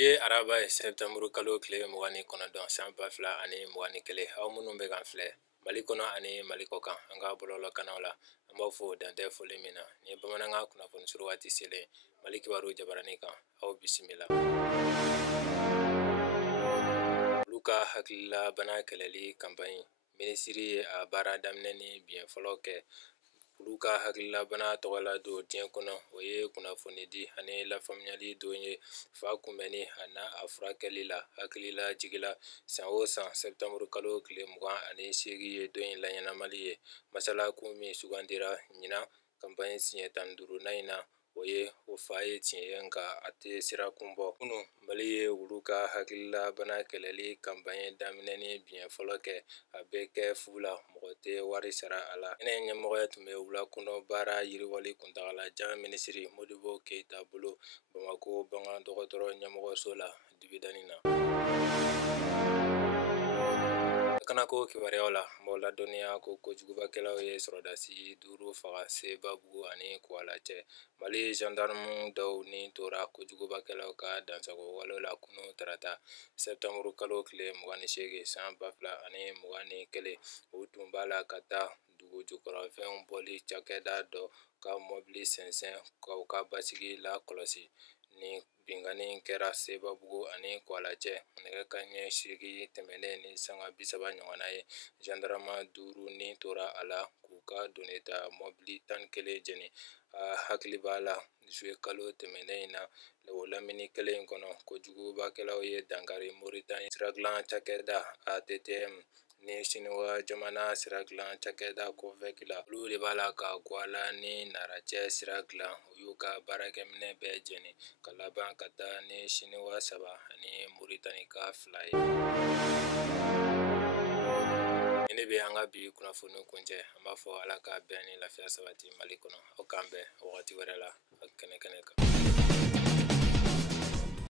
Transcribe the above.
Ye araba ye septembre kalo tile 29 san 2021 aw minnu bɛ kan filɛ Mali kɔnɔ ani Mali kɔkan an ka bɔlɔlɔ kanaw la an b'a fɔ dantɛ foli min na ni bamanankan kunnafoni suru waati selen Mali kibaru jabarani kan aw bisimila Luka hakilila bana kɛlɛli campagne minisiri ye a baara daminɛ ni biɲɛ fɔlɔ kɛ Luka hakilila bana tɔgɔla don diɲɛ kɔnɔ o ye kunnafoni di ani lafaamuyali don ye fa kunbɛnni a furakɛli la hakilila jigila san o san septembre kalo tile 28 ye don in laɲɛnamali ye masala kun min sugandira ɲina campagne siɲɛ 15 in na o ye o fa ye tiɲɛ ye nka a tɛ sira kun bɔ kunu Mali ye olu ka hakilila bana kɛlɛli campagne daminɛ ni biɲɛ fɔlɔ kɛ a bɛ kɛ fu la mɔgɔ tɛ wari sara a la kɛnɛ ɲɛmɔgɔya tun bɛ wula kɔnɔ baara yiriwali kuntagalajan minisiri Modibo Keyita bolo Bamako bagan dɔgɔtɔrɔ ɲɛmɔgɔso la dibidanin na kanako kibaruyaw la n b'aw ladɔnniya ko kojugubakɛlaw ye sɔrɔdasi 5 faga Sebabugu ani Kuala cɛ Mali gendarme dɔw ni tora kojugubakɛlaw ka dansago wale la kunu tarata septembre kalo tile 28 san 2021 u tun b'a la ka taa dugu jukɔrɔfɛnw bɔli cakɛda dɔ ka mɔbili sɛnsɛn k'u ka basigi la kɔlɔsi ni bingani kɛra Sebabugu ani Kuala cɛ nɛgɛ kanɲɛ 8 tɛmɛnen ni sanga 30 ɲɔgɔnna ye gendarme 5 ni tora a la k'u ka doni ta mɔbili 11 jeni a hakili b'a la juillet kalo tɛmɛnen in na o lamini kelen kɔnɔ kojugubakɛlaw ye dankari Moritani siradilan cakɛda ATTM ni Siniwa jamana siradilan cakɛda COVEC la olu de b'a la ka Kuala ni Nara cɛ sira dilan u y'u ka baarakɛminɛ bɛɛ jeni ka laban ka taa ni Siniwa 3 ani Moritani ka 2 ye ne bɛ an ka bi kunnafoni kuncɛ an b'a fɔ Ala ka bɛn ni lafiya sabati Mali kɔnɔ aw k'an bɛn wagati wɛrɛ la kɛnɛ kan